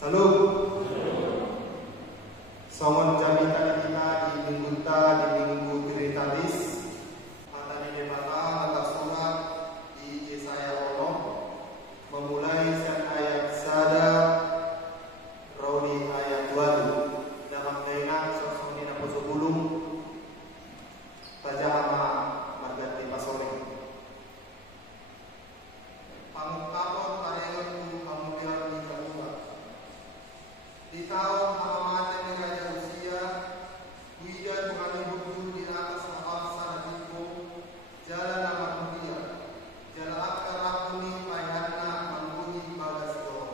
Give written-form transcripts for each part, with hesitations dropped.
Salut. Somon jamitan kita di minggu Tiritalis matani debata atas surat di Yesaya Olom memulai saat ayat sada Rauni ayat 2 dalam kainan sosoni na posubulung tajama margati pasore pangungkapon pareon kung pamulian ni Kaluwa di tahun pamamacan ni Raja Usia hujan mengalihkan di atas bangsa Nadipo jalan nama dunia jalan akar rakuni payahna manguni bagas doa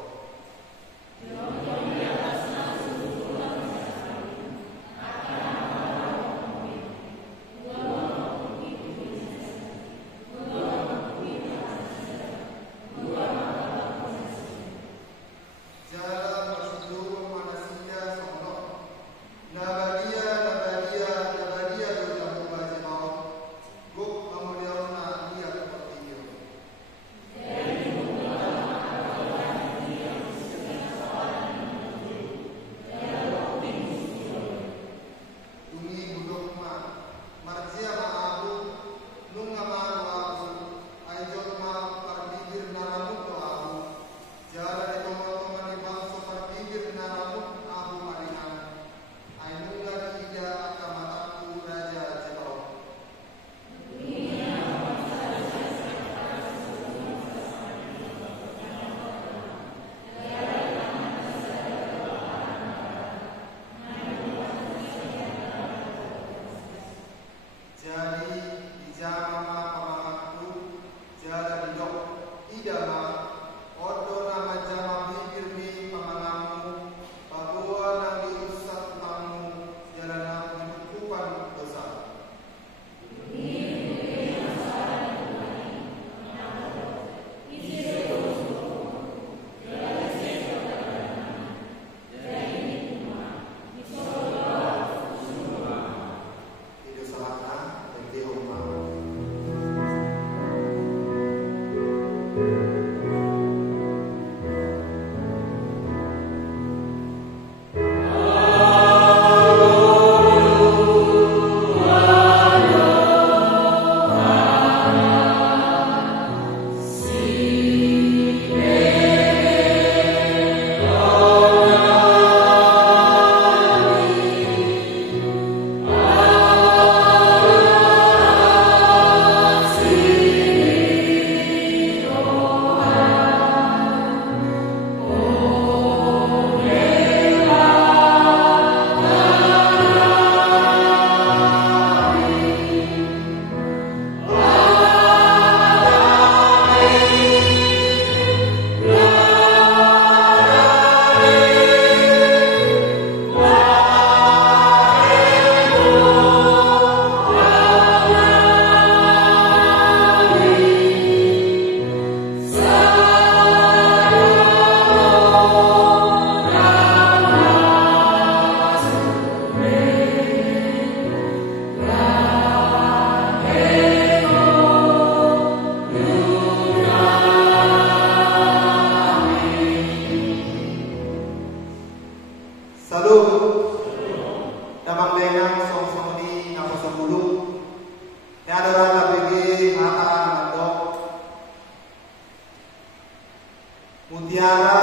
mutiara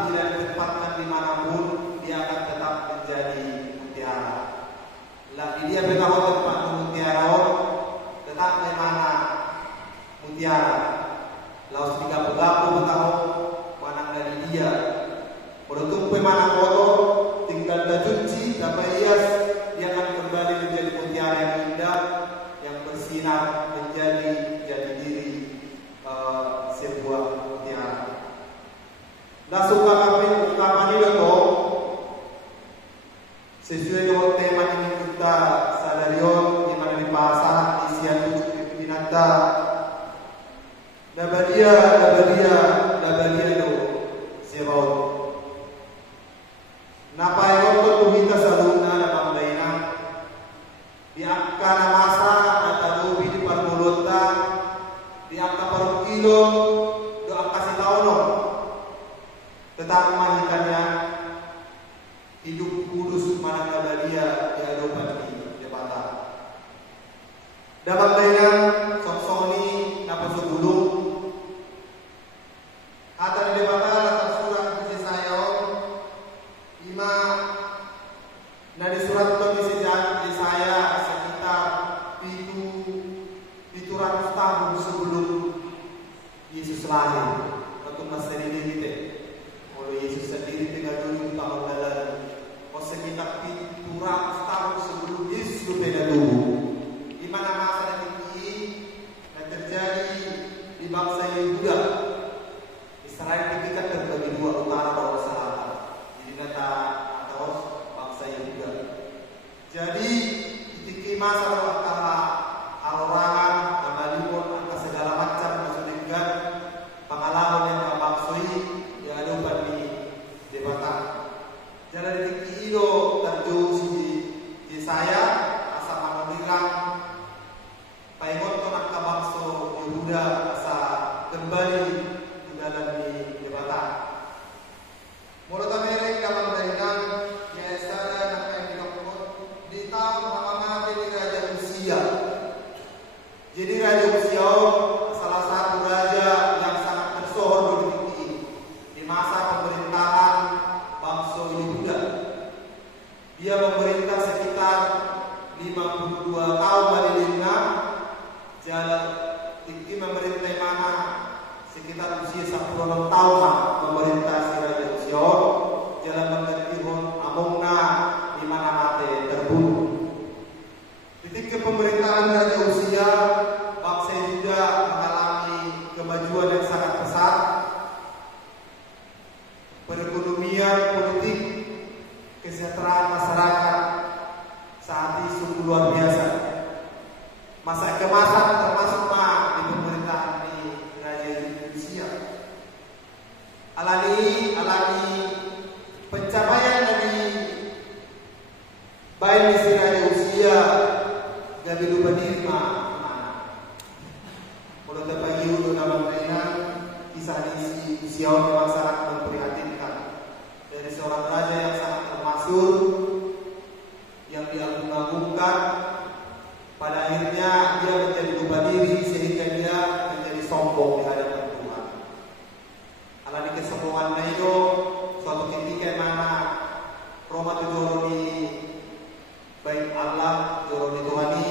bila ditempatkan dimanapun dia akan tetap menjadi mutiara. Lagi dia bertahu tempat mutiara tetap di mana mutiara. Lalu tiga pegaku bertahu mana dari dia. Beruntung mana foto tinggal dacuci dapat hias dia akan kembali menjadi mutiara yang indah yang bersinar menjadi jati diri sebuah mutiara. Nasuka kami ungkapan itu sesuai dengan tema ini kita sadarion di mana dibahas isian binata dabadia itu sebab napa yang kita saluna dalam laina di akan masa atau di permulota di angka per kilo do angka setahun tetap mahikannya Jalan tinggi ido terjun di saya asa manurilang paingon to nak kabangso Yehuda asa kembali di dalam di jabatan. Mula tamereng dalam dahilan ya estada nak kain dinokot di tahun mamamati di Raja Usia. Jadi Raja Usia salah satu raja yang sangat tersohor di negeri ini di masa pemerintahan bangsa Yehuda. Dia memerintah sekitar 52 tahun melilingna. Jalan tinggi memerintah mana sekitar usia 10 tahun memerintah si Raja Usia. Jalan mengertihon amongna di mana mati terbunuh. Ketika pemerintahan Raja Usia, bangsa Yehuda mengalami kemajuan yang sangat besar. Perekonomian, politik, kesejahteraan masyarakat saat ini sungguh luar biasa. Masa kemasan termasuk di pemerintahan di Raja Usia. Alami pencapaian dari baik di Raja Usia gabi lupa diri kalau terpagi untuk dalam mainan kisah di Usia memang sangat memprihatinkan. Dari seorang raja yang sangat termasyhur yang diagung-agungkan, pada akhirnya dia menjadi lupa diri sehingga dia menjadi sombong di hadapan Tuhan. Alani kesombongan itu suatu ketika mana Roma itu di baik Allah joro di Tuhani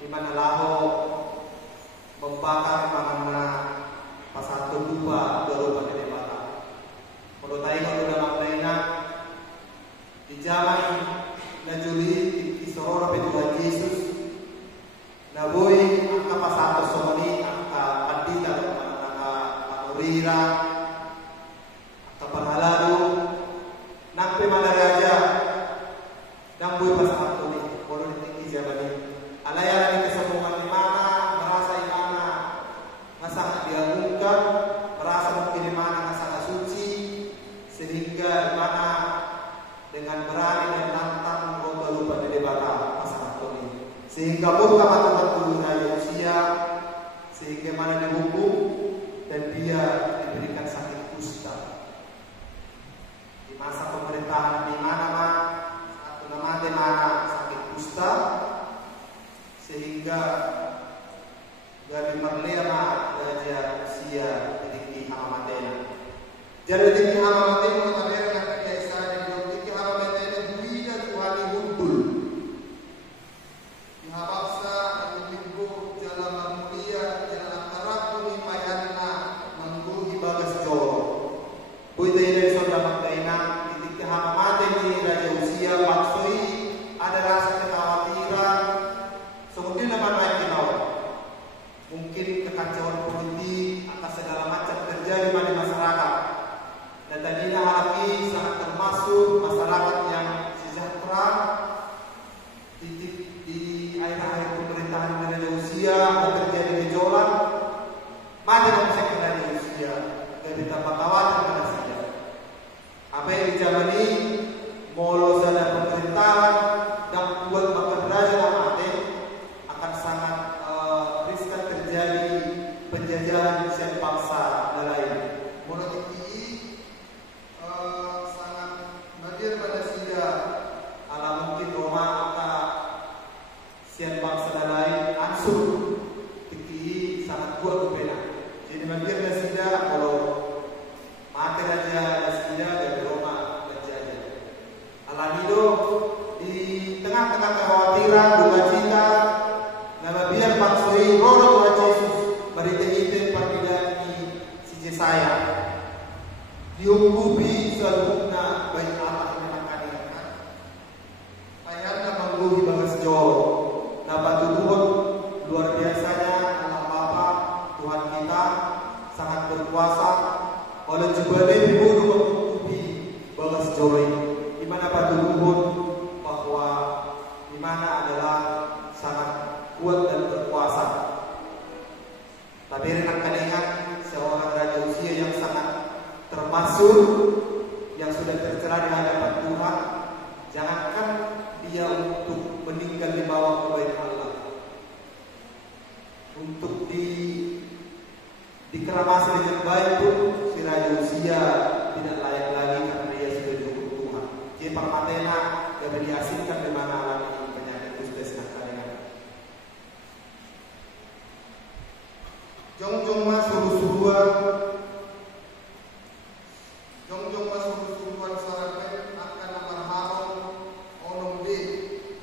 di mana laho membakar mana pasal kedua doro pada debata. Kalau tayang dalam lainnya di zaman najuli di sorora Tuhan Yesus naboy angka pasal tersomoni angka pandita angka manurira angka pangalado nampe mana raja namboy pasal tuni kalau tinggi zaman ini alayan ini kesombongan di mana merasa imana sangat diagungkan merasa mungkin di mana sangat suci sehingga di mana dengan berani dan lantang lupa di debata pasal tuni sehingga murka matu-matu Raja Usia sehingga mana dihukum dan dia diberikan sakit kusta di masa pemerintahan di mana satu nama di mana sakit kusta sehingga gabi marlema Raja Usia di Hamamatena. Jadi di Hamamatena tamereng nak biasa di Hamamatena duida Tuhani humbul. Habaksa menjibuk jalan mulia jalan antaraku ni payanna mangguhi bagas joro. Buita ini sonda maktaina ketika Hamamate ni Raja Usia maksoi ada rasa kekhawatiran semungkin dapat baik tahu. Mungkin kekacauan politik atas segala macam terjadi pada masyarakat. Dan tadinya lagi sangat termasuk masyarakat yang sejahtera di akhir-akhir pemerintahan Raja Usia terjadi gejolak. Mari kita Raja Usia dari tanpa khawatir pada saja. Apa yang di zaman ini molo sana pemerintahan dan buat makan raja mati akan sangat riskan terjadi penjajahan siap bangsa lain. Molo tinggi sangat hadir pada sida ala mungkin Roma atau sian bangsa lain ansur tinggi sangat kuat kupena. Jadi mampir dan sida kalau mati raja dan sida dari Roma berjaya. Alanido di tengah-tengah kekhawatiran duka cita nama biar maksui rono Tuhan Yesus berita-ita perdidani si saya dihukupi seluruhnya baik Allah yang menangkan payahnya mengguhi banget sejauh dapat turun luar biasanya Allah Bapa Tuhan kita sangat berkuasa oleh jubahnya dibunuh menghukupi banget sejauh ini dimana patuluhun bahwa dimana adalah sangat kuat dan berkuasa. Tapi renak kalingan seorang Raja Usia yang sangat termasuk yang sudah tercela di hadapan Tuhan tinggal di bawah bait Allah. Untuk dikeramasi dengan baik pun si Raja Uzia tidak layak lagi karena dia sudah dihukum Tuhan. Dia permatena yang diasingkan di mana alami penyakit kustes nakalengan. Jongjong mas suruh-suruhan sarapen akan amar haron onom de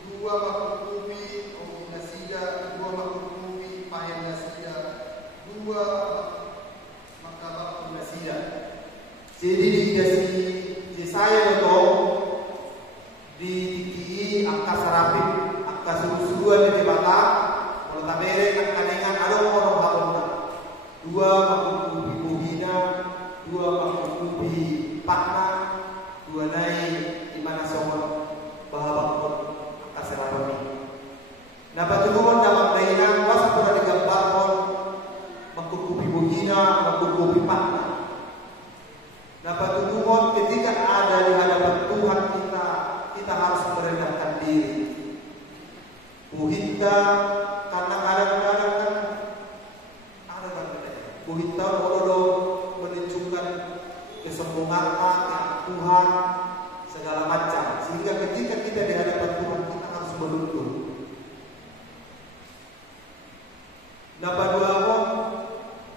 dua makukubi o nasida dua makukubi pahen nasida dua makabak nasida. Jadi di saya itu di angka sarapin angka suruh-suruhan di bata kalau tabere kalengan ada orang haron dua makukubi buhina dua makukubi pakna dua naik imana somon bahabakon kaserapan ini. Dapat turun dalam layanan wasa pura digambarkan makukubi buhina makukubi pakna. Dapat turun ketika ada di hadapan Tuhan kita harus merendahkan diri. Buhinta karena kadang-kadang kan ada buhinta bodoh menunjukkan kesombongan, keakuhan, segala macam. Sehingga ketika kita di hadapan Tuhan kita harus menunduk. Dapat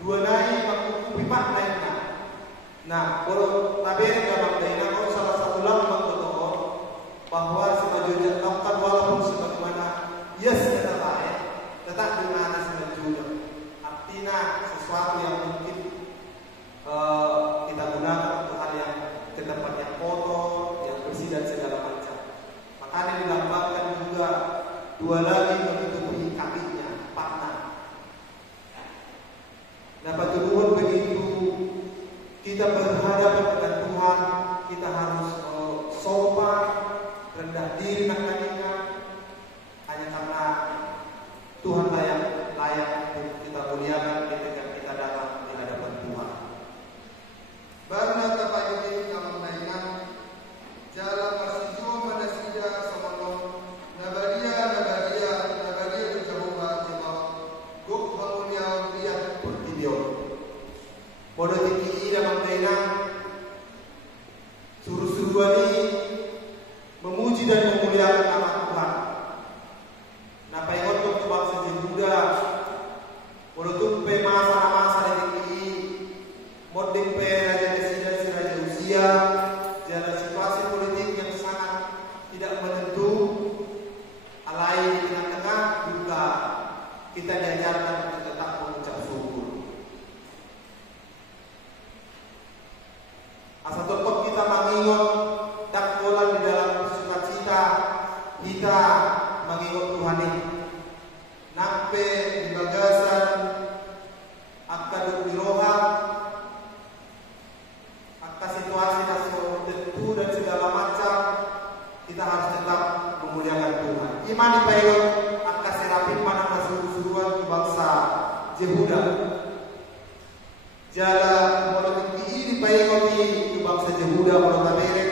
dua naik makukubi pak naiknya. Nah, kalau tabir dalam daerah kalau salah satu lagi mengatakan bahwa semajanya lakukan walaupun sebagaimana yes kata baik, tetap di mana semajanya. Artinya sesuatu yang mungkin kita gunakan untuk hal yang ke tempat yang kotor, yang bersih dan segala macam. Makanya dilambangkan juga dua lagi menutupi kakinya, pakna. Dapat turun begitu kita berhadapan dengan Tuhan, kita harus sopan, rendah diri nakalinya, hanya karena Tuhan layak untuk kita muliakan ketika kita datang di hadapan Tuhan. Barna kapayutin ang mainan jalan masih manasida somalong nabadia di Jehovah Jemaat guk bangunya lihat pertibion bodoh tinggi dalam mainan suruh-suruhan ini memuji dan memuliakan nama Tuhan. Napa ingat untuk bangsa Yehuda bodoh tumpe masa-masa tinggi moding pe Raja Uzia dalam situasi politik yang sangat tidak menentu, alai di tengah-tengah juga kita diajarkan untuk tetap mengucap syukur. Asal tetap kita mengingat dakwalan di dalam sukacita kita mengingat Tuhan ini. Nampe di bagasan akaduk di roha situasi nasional tentu dan segala macam kita harus tetap memuliakan Tuhan. Iman dipayon angka serapin mana suruh-suruhan ke bangsa Yehuda. Jala mono tinggi dipayon ke bangsa Yehuda mono tabere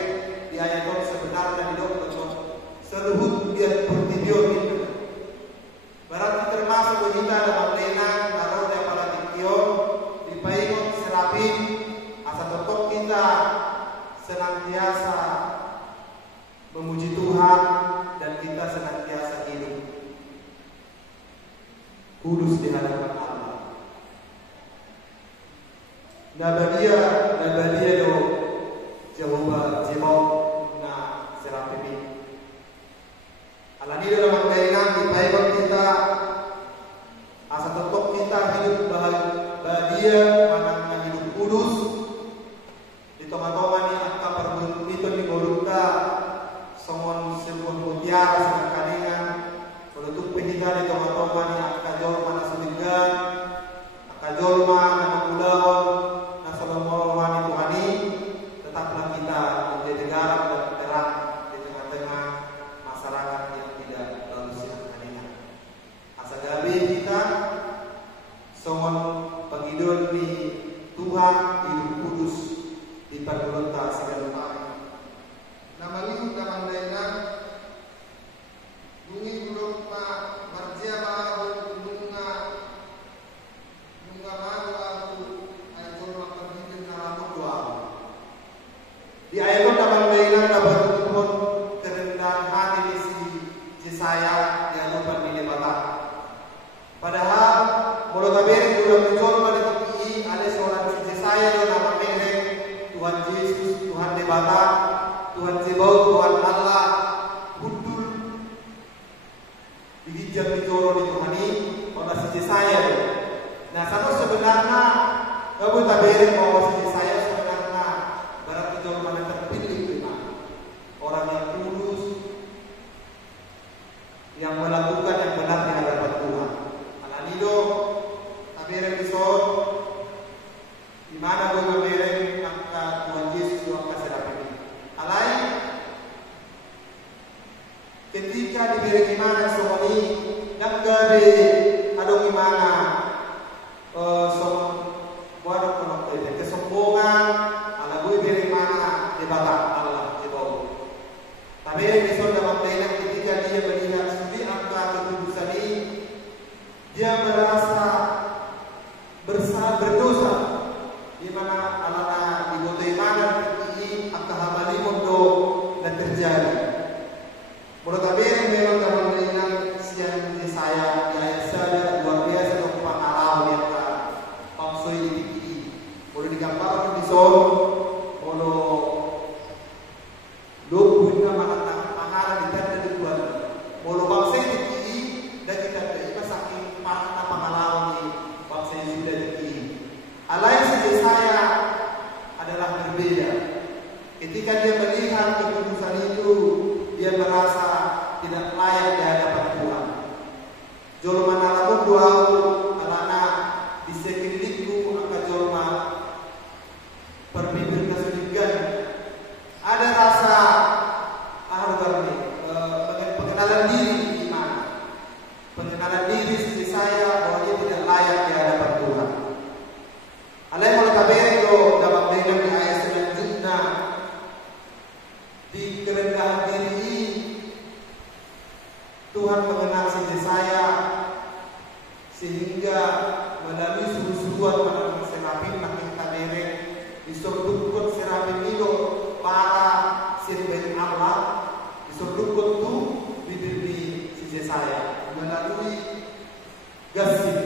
di ayat sebenarnya di dokter seluruh biar pertidion itu. Berarti termasuk kita dalam lenan taruh dan para tikion dipayon serapin tetap kita senantiasa memuji Tuhan dan kita senantiasa hidup kudus di hadapan Allah. Nabadia do Jehovah Jemaat na serapimi. Alani dalam kainan dipayon kita asa tetap kita hidup bahagia mana hidup kudus. Toma-toma ni angka perbuatan ni golunta somon sebuah mutiara sangat kalingan menutup penhita di toma-toma ni angka jorma na suligan angka jorma na mengulahon na salomorohan itu hani tetaplah kita menjadi garam dan terang di tengah-tengah masyarakat yang tidak lalu siang kalingan. Asa gabi kita somon pengidol ni Tuhan hidup kudus di pergulungan segala macam. Nama liu dalam daerah Bumi Gunung bau Tuhan Allah kudul dijam di joro di Tuhani pada sisi saya. Nah, satu sebenarnya kamu tak beri bahwa sisi saya sebenarnya berarti jauh mana terpilih memang orang yang tulus, yang melakukan yang benar di hadapan Tuhan. Alanido tak beri episode di mana gue memberi angka Tuhan Yesus angka serapi. Alai ketika diberi gimana soalnya dan gabe ada gimana buat kalau kesombongan ala gue beri mana di bawah Allah di bawah. Tapi episode dalam lainnya ketika dia melihat studi angka ketudusan ini, dia merasa berdosa di mana alana di botai mana ini angka hamali mondo dan terjadi. Menurut kami memang dalam lainnya siang di saya di ayat saya luar biasa untuk pengalaman yang pangsoi di tinggi. Boleh digambarkan di sol, boleh lupa mana pangaran di tanda di luar. Boleh bangsa di tinggi dan kita terima saking parah pengalaman di bangsa yang sudah di tinggi. Alai sisi saya adalah berbeda. Ketika dia melihat keputusan itu, dia merasa tidak layak di hadapan Tuhan. Jolma nalamun doa alana di sekelilingku akan jolma berpikir kesulitan. Ada rasa pengenalan diri di mana? Pengenalan diri sisi saya bahwa dia tidak layak di hadapan Tuhan. Alai mulai kabero dapat dengan di ayat selanjutnya di kerendahan diri Tuhan mengenal sisi saya sehingga melalui seru-seruan pada serapin makin kabere disebutkan serapin itu para sirben Allah disebutkan tu di diri sisi saya melalui gasib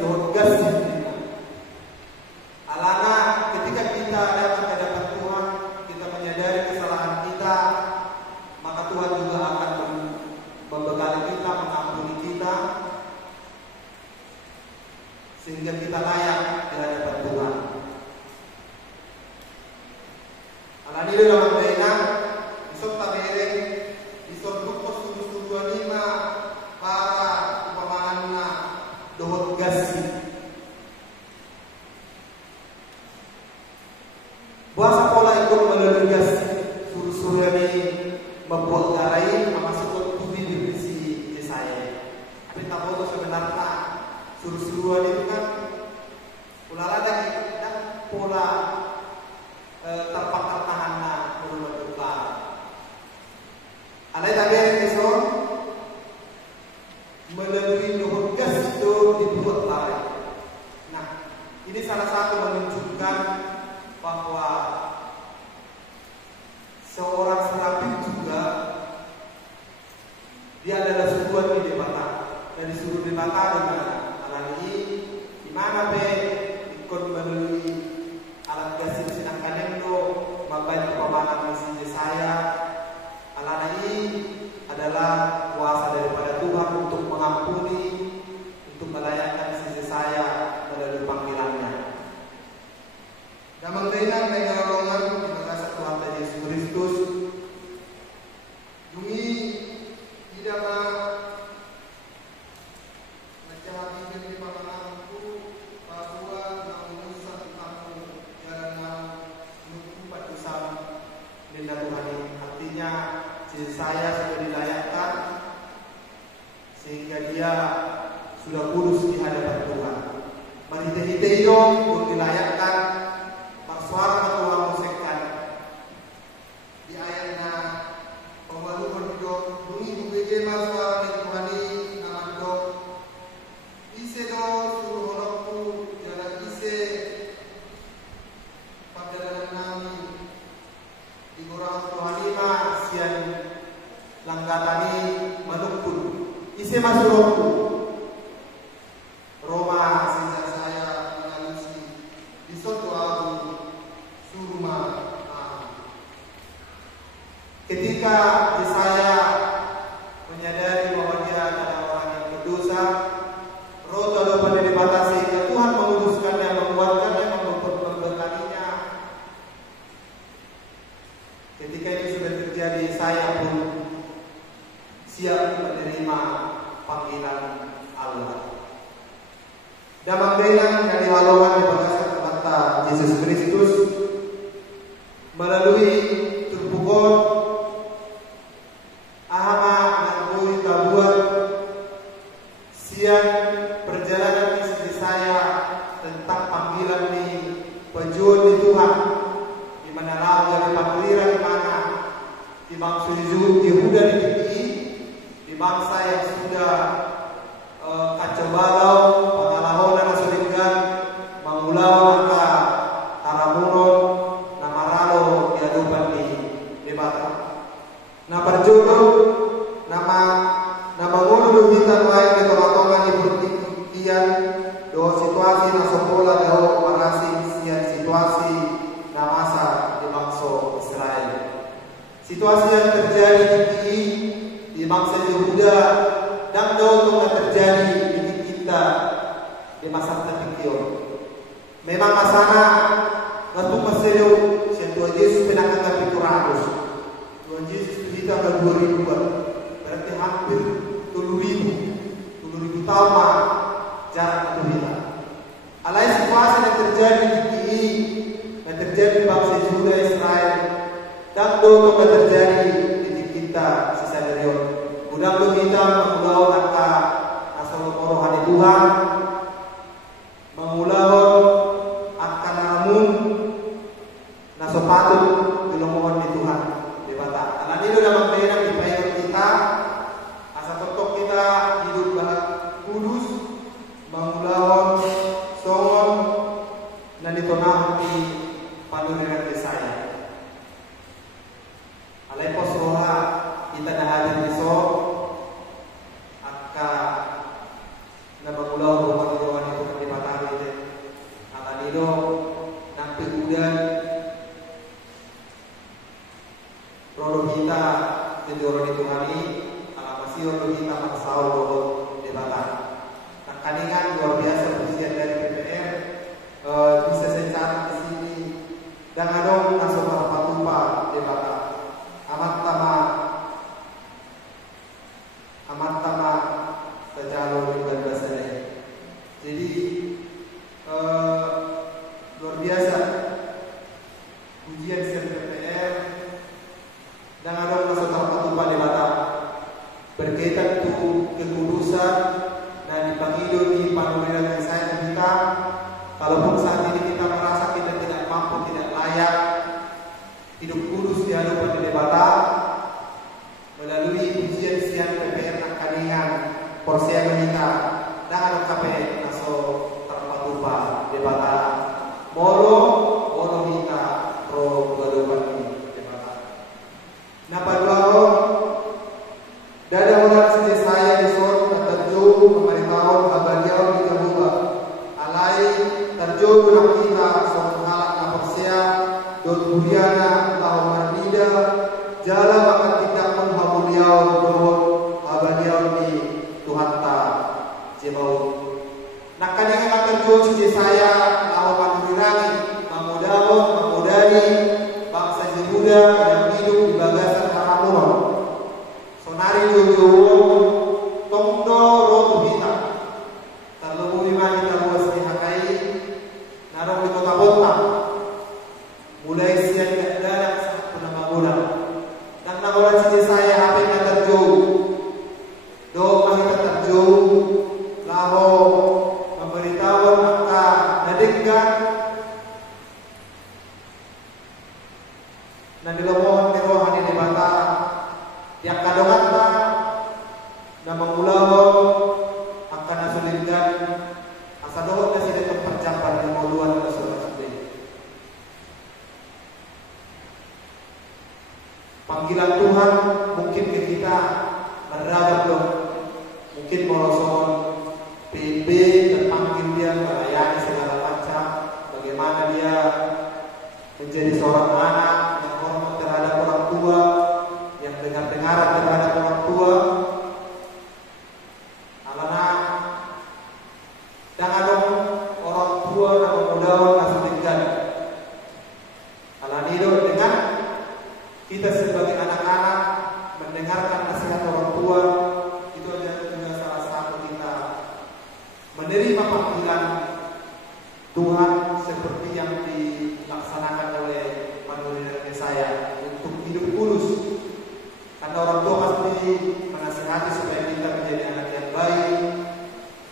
alana ketika kita datang ke hadapan Tuhan kita menyadari kesalahan kita, maka Tuhan juga akan membekali kita, mengampuni kita sehingga kita layak di hadapan Tuhan. Alani dalam mereka isok tabereng isok Lukas 7:25 para upamana dohot gasi. Puasa pola ikut melalui gasi suruh-suruh ini membuat garai memasukkan tubuh di sisi saya. Tapi tak foto sebenarnya suruh-suruhan itu kan ulala dan pola terpakat tahanna menurut kita. Ada tapi yang disor melalui dohot gas itu dibuat tarik. Nah, ini salah satu menunjukkan bahwa seorang serapin juga dia adalah suruhan di debata dan disuruh debata di mana alat ini di mana be ikut melalui alat gasing sedangkan itu membantu pemahaman sisi saya. Alat ini adalah kuasa daripada Tuhan untuk mengampuni, untuk melayakkan sisi saya melalui panggilannya. Dan mengenai pengenalan kita rasa Tuhan Yesus Kristus Yungi tidak mencari diri pengalamanku bahwa mengurusan kamu jalan menunggu padusan benda Tuhan ini. Artinya diri saya sudah dilayakkan sehingga dia sudah kudus di hadapan Tuhan. Mari kita hidup untuk dilayakkan suara Tuhan musikkan di ayatnya pemalukan hidup bunyi UBG suara Tuhan ini namando ise do suruh holokku jalan ise pagdalan nami di gorang Tuhan lima sian langgatani manukun ise masurokku Roma sisa saya mengalusi di soto aku surma ketika Ketika Yesaya menyadari bahwa dia adalah orang yang berdosa, roh Tuhan pada dibatasi, sehingga Tuhan menguduskannya, menguatkannya, membekalinya. Ketika itu sudah terjadi, Yesaya pun siap menerima panggilan Allah. Damang denang dari halongan dibagasan kata Yesus Kristus melalui terpukul ahama nangkui tabuat siang perjalanan istri saya tentang panggilan di pejuang di Tuhan, di mana lau dari pamelira di mana di bangsa Yehuda di bangsa yang sudah kacau balau pengalaman dan selingkan mengulau maka aramunon namaralo di adupan di Batam. Nah berjodoh nama ngulu kita lain di tengah-tengah di pertikian doa situasi na sekolah doa operasi sian situasi na masa di bangsa Israel. Situasi yang terjadi di bangsa Yehuda dan doa terjadi di kita di masa terpikir. Memang masana untuk masalah Tuhan Yesus penangkan Picurados. Tuhan Yesus kita ada 2000, berarti hampir 2000 tahun jarak itu kita. Alai situasi yang terjadi yang terjadi di bangsa Yehuda Israel dan doa terjadi di kita sisa dari mudah kita mengulau angka asal rohani Tuhan, mengulau akan namun nasopatut dilongohon di Tuhan di Batak. Karena itu dalam benar di payung kita asal totok kita hidup kudus, mengulau songon dan ditonah di panurunan saya. Alai pos roha kita dah hadir di na bagulau rumah tujuan itu kan dibatasi deh. Akan itu nanti kemudian produk kita jadi orang dituhani, kalau masih orang kita masalah produk dibatasi. Nah kaningan luar biasa ujian dari PPR bisa saya catat di sini dan ada masuk apa dibatasi. Amat tama sejauh dan bahasanya. Jadi luar biasa ujian CPPR dan ada masuk apa di Batam berkaitan itu kekudusan dan dipanggil di panurunan yang saya minta. Kalaupun saat ini kita merasa kita tidak mampu, tidak layak hidup kudus di hadapan di Batam melalui ujian siang PPR kaningan porsi yang kita dan ada KP naso terpatupa di Batam molo kita pro gadupan di Batam. Napa doa dari orang sejak saya disor terjun kemarin tahun abadiau di Garuba alai terjun dengan kita suatu halak na persia dot buriana tahun marnida jalan akan tidak menghamuliau doa abadiau di Tuhan ta jebau. Nak kadang akan terjun sejak saya lawan panurirani memudari bangsa Yehuda yang hidup di bagasan Haramunon. Sonari jojo tongdo rotu kita terlebih lima kita luas di Hakai narong di kota mulai siang dalam satu nama bulan dan nama sejak saya apa yang terjauh doa kita terjauh laho memberitahu angka nadingkan dan dilomohon di rohani di Batam yang kadongan dan mengulau akan nasulingkan asa dohon na sila itong pagjapan ng mauluan na surat panggilan Tuhan mungkin ke kita beragam dong. Mungkin Moroson PB terpanggil dia melayani segala macam, bagaimana dia menjadi seorang anak yang hormat terhadap orang tua, yang orang tua pasti menasihati supaya kita menjadi anak yang baik,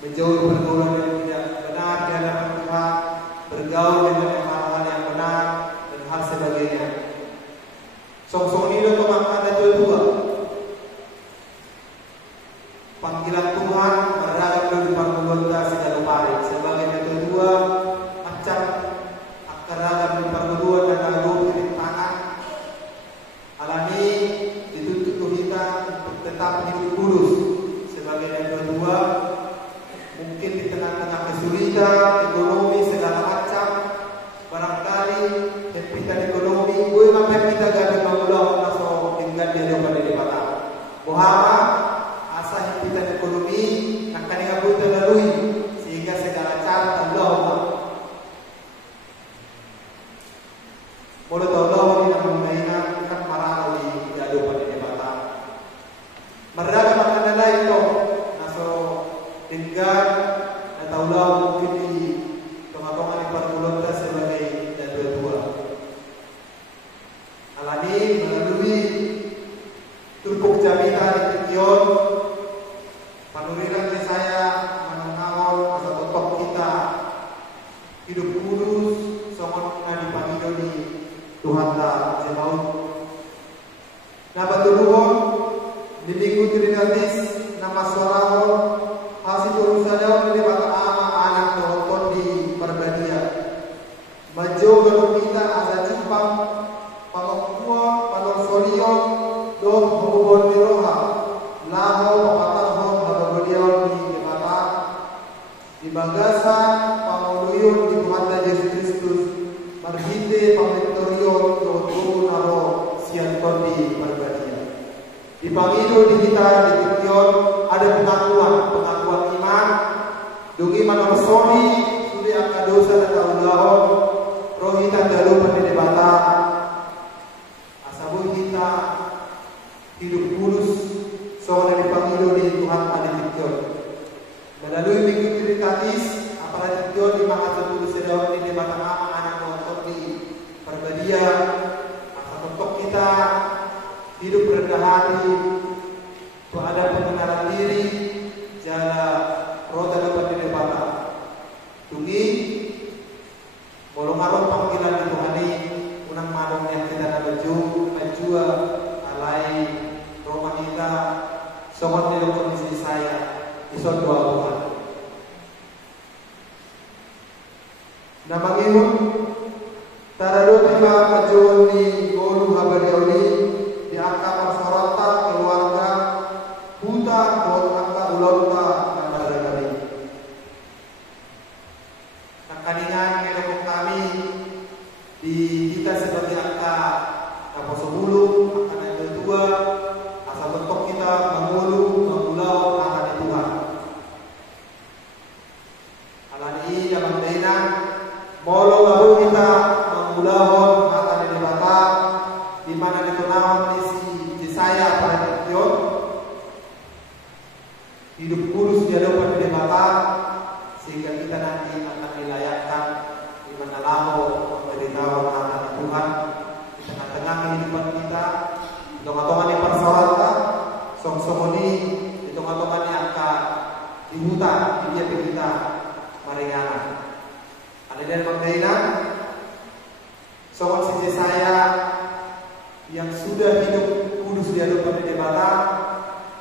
menjauhi pergaulan yang tidak benar di hadapan Tuhan, bergaul dengan hal-hal yang benar dan hal sebagainya. Song-song ini untuk ada dua. Panggilan Tuhan beragam dari pergaulan segala pari. Sebagai yang kedua, macam beragam dari pergaulan dan lalu tangan. Alami dituntut kita untuk tetap hidup kudus. Sebagai yang kedua, mungkin di tengah-tengah kesulitan ekonomi segala macam, barangkali hempitan ekonomi, gue sampai kita gaduh mengulang atau tinggal di depan di mata. Bohama asa hempitan ekonomi akan dihabut terlalui sehingga segala cara Allah. Boleh tahu Allah tidak mengenai kan marah di depan di mata. Mereka makan lain itu, naso tinggal atau Allah mungkin di tengah-tengah di pergaulan sebagai dan dua. Alani melalui tumpuk jamita di Tikion, panuriran saya menangawal masa totok kita hidup kudus, somon di panggilan di Tuhan tak jemaut. Nah batuluhon di minggu tridhatis nama suarahon hasil urusan di mata anak nonton di perbadia. Majo kalau kita ada jumpa palokua palosolion doh hubungan di roha lahau papatahon hababodion di mata di bagasan pamuluyun di Tuhan Yesus Kristus marhite pamitorion doh naro sianton di perbadia. Di Pangido di kita di Tikion ada pengakuan iman, dungi manorsoni sudah angka dosa dan taulahon, rohita dalu pendebata, asabu kita hidup kudus, soalnya di Pangido di Tuhan ada Tikion. Melalui minggu tridhatis, apalagi Tikion di Mahasiswa Kudus Sedawan di debata anak nonton di perbadia, asa untuk kita hidup rendah hati, tu ada pengenalan diri, jala rota dapat didebata. Tungi, bolong arong panggilan di Tuhani, unang manong yang kita nak baju, alai rumah kita, somot di kondisi saya, isot dua Tuhan. Nama ngihun, tarado terima kajuan di golu habariauli, di angka masyarakat keluarga buta buat angka ulonta negara kami. Nakaningan kelompok kami di kita sebagai angka kaposobulu, angka yang kedua, asal bentuk kita mengulau akan Tuhan. Alani dalam dena molo baru kita mengulau akan dibata di mana ditunawan di saya pada Tikion hidup kudus di hadapan debata sehingga kita nanti akan dilayakkan di mana laho memberitahu anak Tuhan di tengah-tengah kehidupan kita, di tengah-tengah di persoalan song-songoni, di tengah-tengah di angka di hutan di dia kita maringana. Ada dan menggainan soal sisi saya yang sudah hidup kudus di hadapan debata,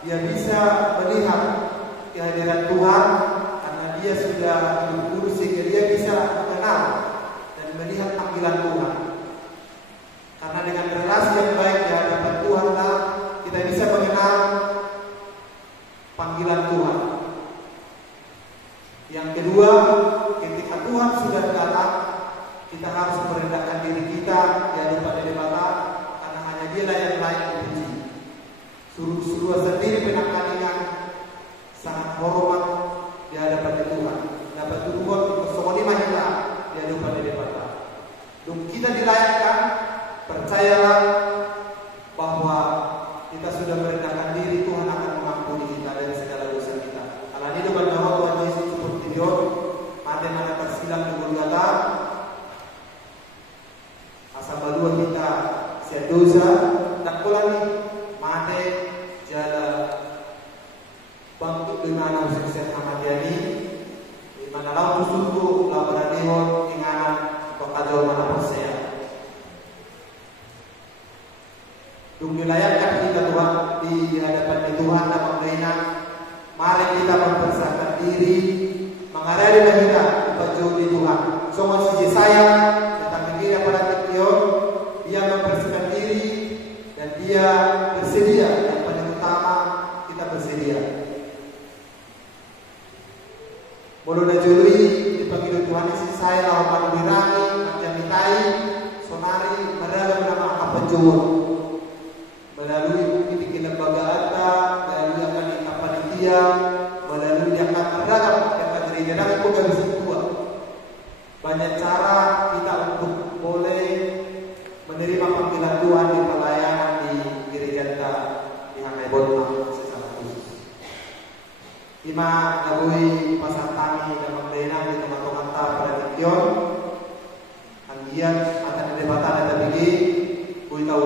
dia bisa melihat kehadiran Tuhan karena dia sudah hidup kudus sehingga dia bisa mengenal dan melihat panggilan Tuhan. Karena dengan relasi yang baik di hadapan Tuhan, kita bisa mengenal panggilan Tuhan. Yang kedua, ketika Tuhan sudah datang, kita harus merendahkan diri kita di hadapan debata. Dia yang layak dipuji. Suruh sendiri penangkalingan sangat hormat di hadapan Tuhan. Dapat Tuhan bersama kita di hadapan debata. Dan kita dilayakkan, percayalah bahwa kita sudah merendahkan diri, Tuhan akan mengampuni kita dari segala dosa kita. Kalau ini depan Tuhan Yesus seperti Dia, mati mana tersilang di Golgota, asal badua kita dosa tak pula ni mate dilayakkan kita Tuhan di hadapan Tuhan dan menghina. Mari kita mempersiapkan diri, menghadapi kita baju di Tuhan. Semua si Yesaya tentang negeri pada Tikion, dia mempersiapkan diri dan dia bersedia. Yang paling utama kita bersedia. Bodoh juri dipanggil Tuhan isi saya lawan manuwirani, menjamitai, sonari, melalui nama apa jauh. Melalui bukti bikin lembaga anda, melalui akan di panitia, melalui dia akan beragam yang akan gereja dan itu gak bisa dua. Banyak cara kita untuk boleh menerima panggilan Tuhan di pelayanan di gereja kita di Hangai Botma secara khusus. Ima nagui pasang tani dan memberikan di teman-teman pada Tikion. Anggian akan didebatan ada bagi kui tahu